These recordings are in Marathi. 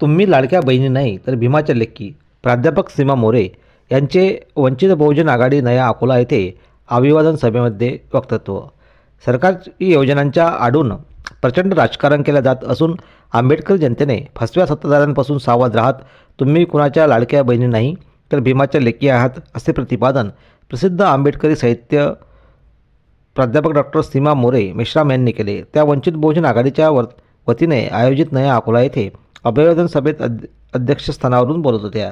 तुम्ही लाडक्या बहिणी नाही तर भीमाच्या लेकी प्राध्यापक सीमा मोरे यांचे वंचित बहुजन आघाडी नया अकोला येथे अभिवादन सभेमध्ये वक्तव्य। सरकारी योजनांच्या आडून प्रचंड राजकारण केले जात असून आंबेडकर जनतेने फसव्या सत्ताधाऱ्यांपासून सावध राहत तुम्ही कुणाच्या लाडक्या बहिणी नाही तर भीमाच्या लेकी आहात असे प्रतिपादन प्रसिद्ध आंबेडकरी साहित्य प्राध्यापक डॉक्टर सीमा मोरे मेश्राम यांनी केले। त्या वंचित बहुजन आघाडीच्या वतीने आयोजित नया अकोला येथे अभिवादन सभेत अध्यक्षस्थानावरून बोलत होत्या।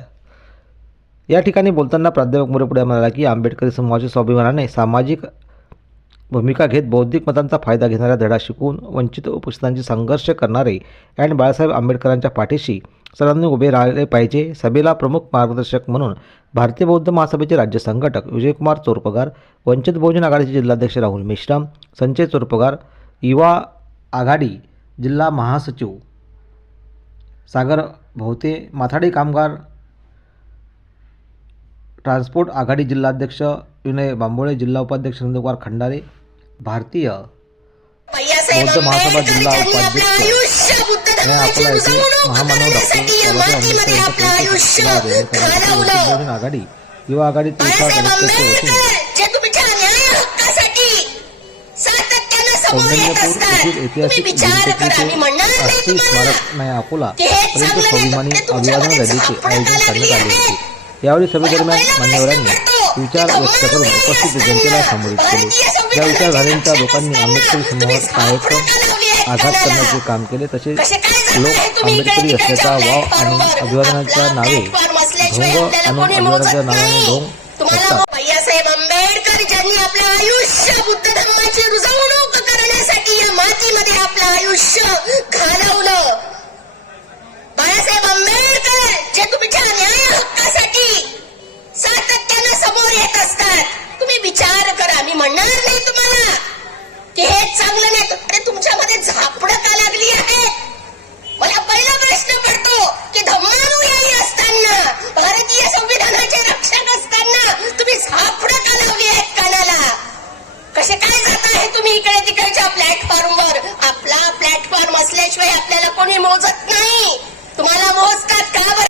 या ठिकाणी बोलताना प्राध्यापक मोरे पुढे म्हणाला की आंबेडकरी समाजाच्या स्वाभिमानाने सामाजिक भूमिका घेत बौद्धिक मतांचा फायदा घेणाऱ्या धडा शिकवून वंचित उपस्थितांची संघर्ष करणारे आणि बाळासाहेब आंबेडकरांच्या पाठीशी सर्वांनी उभे राहिले पाहिजे। सभेला प्रमुख मार्गदर्शक म्हणून भारतीय बौद्ध महासभेचे राज्य संघटक विजयकुमार चोरपगार, वंचित बहुजन आघाडीचे जिल्हाध्यक्ष राहुल मेश्राम, संजय चोरपगार, युवा आघाडी जिल्हा महासचिव सागर भोवते, माथाडी कामगार ट्रान्सपोर्ट आघाडी जिल्हाध्यक्ष विनय बांबोळे, जिल्हा उपाध्यक्ष नंदकुमार खंडारे, भारतीय बौद्ध महासभा जिल्हा उपाध्यक्ष अकोला येथे महामानव डॉक्टर बाबासाहेब आंबेडकर आघाडी युवा आघाडी कौंडण्यपूर येथील ऐतिहासिक अस्थि स्मारक नया अकोला पर्यंत स्वाभिमानी अभिवादन रॅलीचे आयोजन करण्यात आले होते। यावेळी सभेदरम्यान मान्यवरांनी विचार व्यक्त करून उपस्थित जनतेला संबोधित केले। या विचारधारेच्या लोकांनी आंबेडकरी समूहात कायम आघात करण्याचे काम केले। तसेच लोक आंबेडकरी असल्याचा वाव आणि अभिवादनाच्या नावे ढोंग आणि अभिवादनाच्या नावाने ढोंग करतात। बाळासाहेब आंबेडकर ज्यांनी आपलं आयुष्य बुद्ध धर्माची रुजवणूक करण्यासाठी या मातीमध्ये आपलं आयुष्य घालवलं। बाळासाहेब आंबेडकर जे तुमच्या न्याय हक्कासाठी सातत्यानं समोर येत असतात। तुम्ही विचार करा, मी म्हणणार नाही तुम्हाला की हे चांगलं नाही, अरे तुमच्यामध्ये झापडं का लागली आहे? मला पहिला प्रश्न पडतो की धम्मानुयायी असताना, भारतीय संविधानाचे रक्षक असताना तुम्ही झापडं का लावली आहेत कानाला? कसे काय जात आहे तुम्ही इकडे तिकडच्या प्लॅटफॉर्मवर? आपला प्लॅटफॉर्म असल्याशिवाय आपल्याला कोणी मोजत नाही। तुम्हाला मोजतात का?